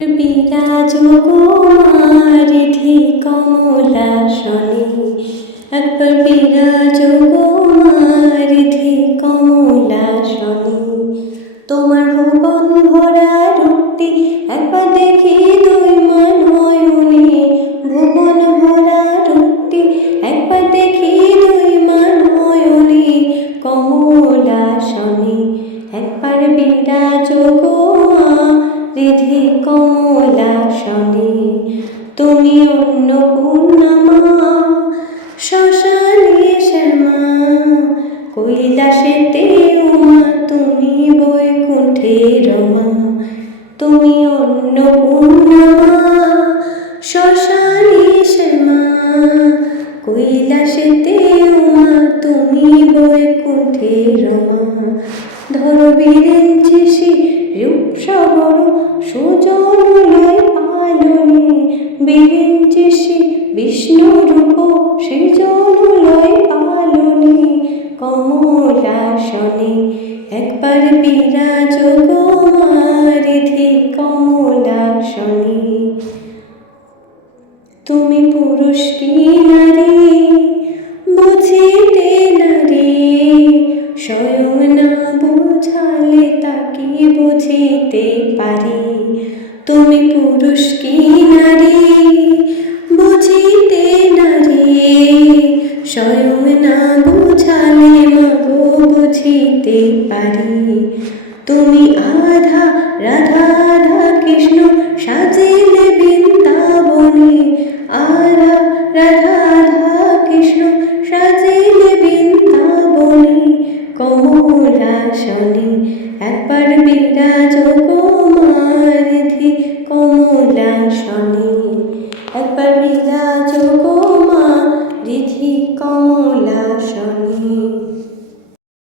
বিরাজ কুমারিধি কমলাসনে, একবার বিরাজ কুমারিধি কমলাসনে। তোমার ভুবন ভরা রূপটি একবার দেখি দুই মন নয়নে, ভুবন ভরা রূপটি একবার দেখি দুই মন নয়নে। কমলাসনে একবার বিরাজ কুমারিধি কমলাসনে। তুমি অন্নপূর্ণা মা, শ্মশানে শ্যামা, কৈলাসেতে উমা, তুমি বৈকুণ্ঠে রমা। তুমি অন্নপূর্ণা মা, শ্মশানে শ্যামা, কৈলাসেতে উমা, তুমি বৈকুণ্ঠে রমা। ধরো বিরিঞ্চি রূপসাগর সুজনলয় পালনে, বিরিঞ্চি বিষ্ণু রূপ সৃজনলয় পালনে। কমলাসনে একবার বিরাজ কুমারিধি কমলাসনে। তুমি পুরুষ কি নারী বুঝিতে নারী, স্বয়ং না বুঝালে তাকে বুঝিতে পারি। তুমি পুরুষ কি নারী বুঝিতে নারী, স্বয়ং না বুঝালে মাগো বুঝিতে পারি। তুমি আধা রাধা, আধা কৃষ্ণ সাজে